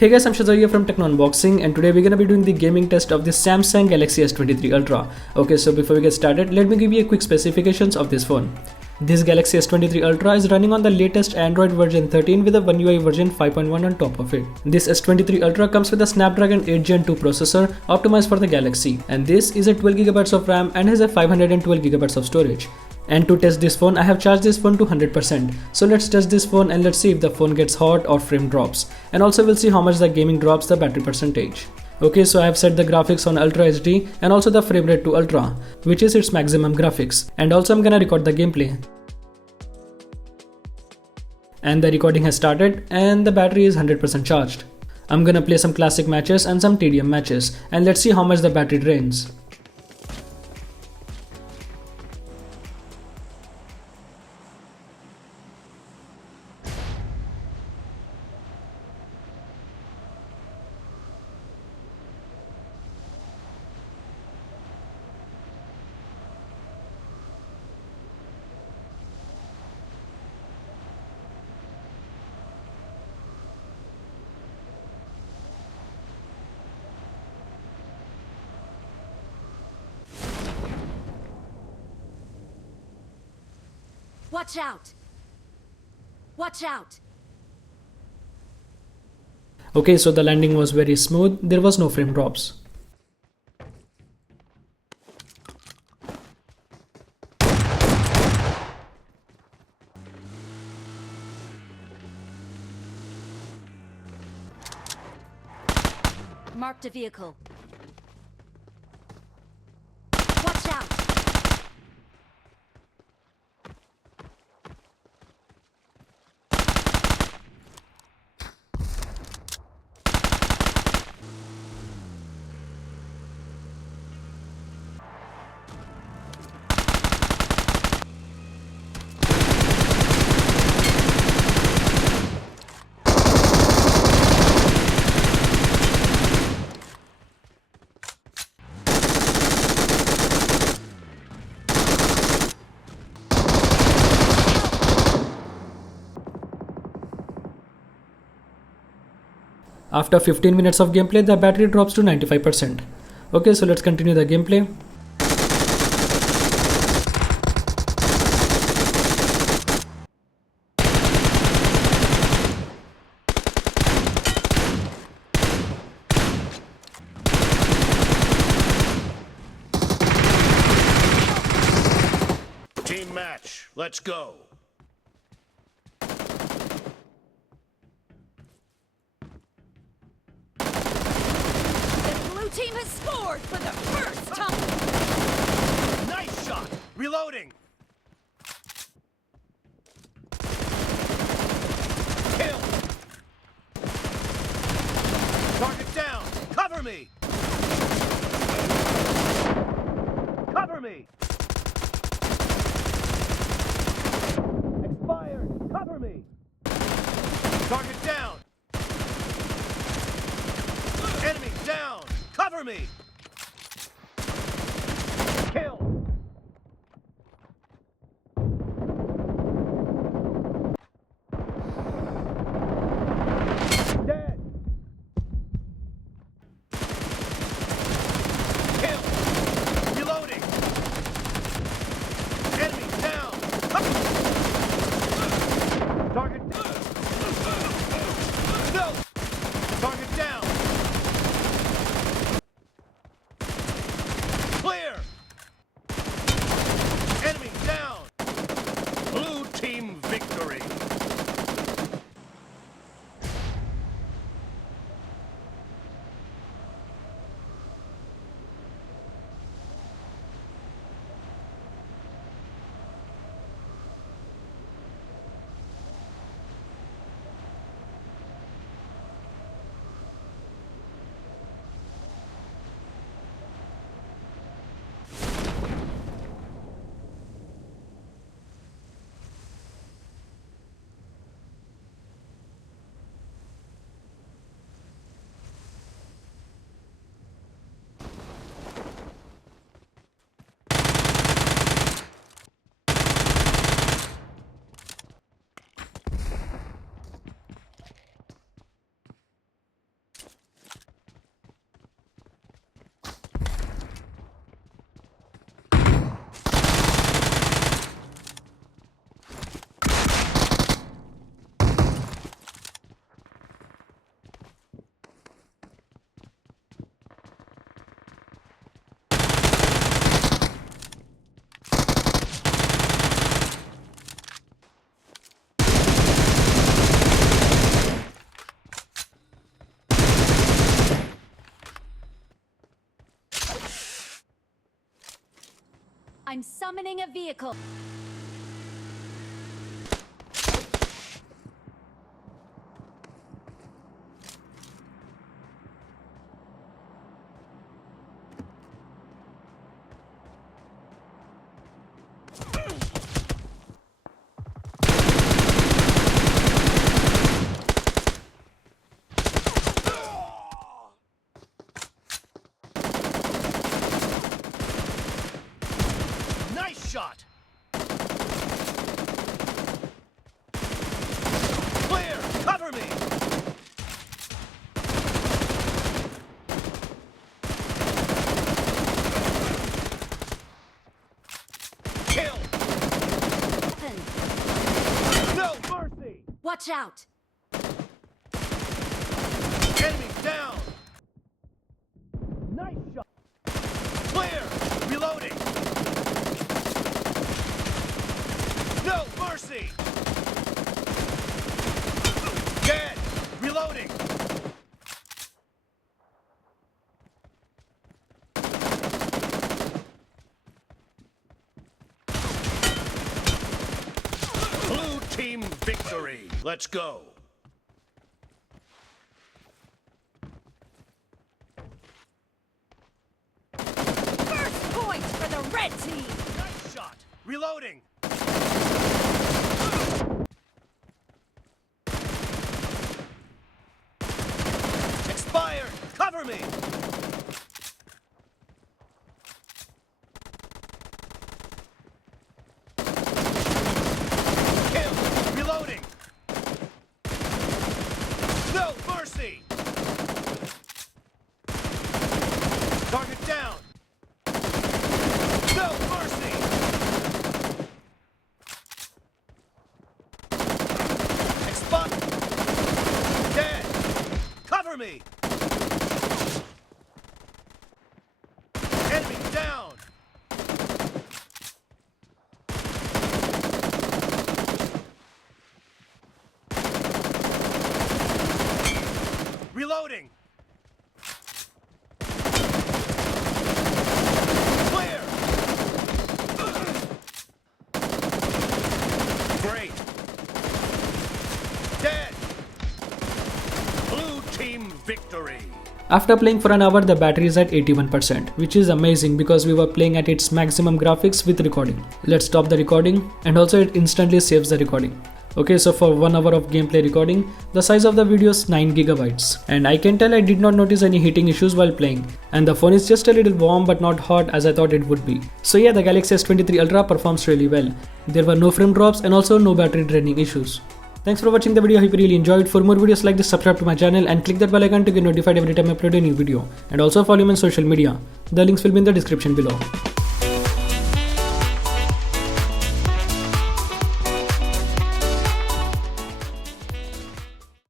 Hey guys, I'm Shazia from Techno Unboxing, and today we're gonna be doing the gaming test of the Samsung Galaxy S23 Ultra. Okay, so before we get started, let me give you a quick specifications of this phone. This Galaxy S23 Ultra is running on the latest Android version 13 with a One UI version 5.1 on top of it. This S23 Ultra comes with a Snapdragon 8 Gen 2 processor optimized for the Galaxy, and this is a 12GB of RAM and has a 512GB of storage. And to test this phone, I have charged this phone to 100%. So let's test this phone and let's see if the phone gets hot or frame drops. And also we'll see how much the gaming drops the battery percentage. Okay, so I have set the graphics on Ultra HD and also the frame rate to Ultra, which is its maximum graphics. And also I'm gonna record the gameplay. And the recording has started and the battery is 100% charged. I'm gonna play some classic matches and some TDM matches, and let's see how much the battery drains. Watch out! Watch out! Okay, so the landing was very smooth, there was no frame drops. Marked a vehicle. Watch out! After 15 minutes of gameplay, the battery drops to 95%. Okay, so let's continue the gameplay. Team match, let's go. Team has scored for the first time! Nice shot! Reloading! Kill! Target down! Cover me! Cover me! Expired! Cover me! Target down! Enemy down! Cover me! Kill! Dead! Kill! Reloading! Enemy down! Target down! No! Target down! Clear! Enemy down! Blue team victory! I'm summoning a vehicle. Nice shot! Clear! Cover me! Kill! No mercy! Watch out! Enemy down! Nice shot! Clear! Reloading! No mercy! Dead! Reloading! Blue team victory! Let's go! First point for the red team! Nice shot! Reloading! Expired! Cover me! Kill! Reloading! No mercy! Target down! No mercy! Expired! Dead! Cover me! Enemy down! Reloading! Clear! Great! Dead! Blue team victory! After playing for an hour, the battery is at 81%, which is amazing because we were playing at its maximum graphics with recording. Let's stop the recording, and also it instantly saves the recording. Okay, so for 1 hour of gameplay recording, the size of the video is 9 GB, and I can tell I did not notice any heating issues while playing, and the phone is just a little warm but not hot as I thought it would be. So yeah, the Galaxy S23 Ultra performs really well. There were no frame drops and also no battery draining issues. Thanks for watching the video. I hope you really enjoyed. For more videos like this, subscribe to my channel and click that bell icon to get notified every time I upload a new video. And also follow me on social media. The links will be in the description below.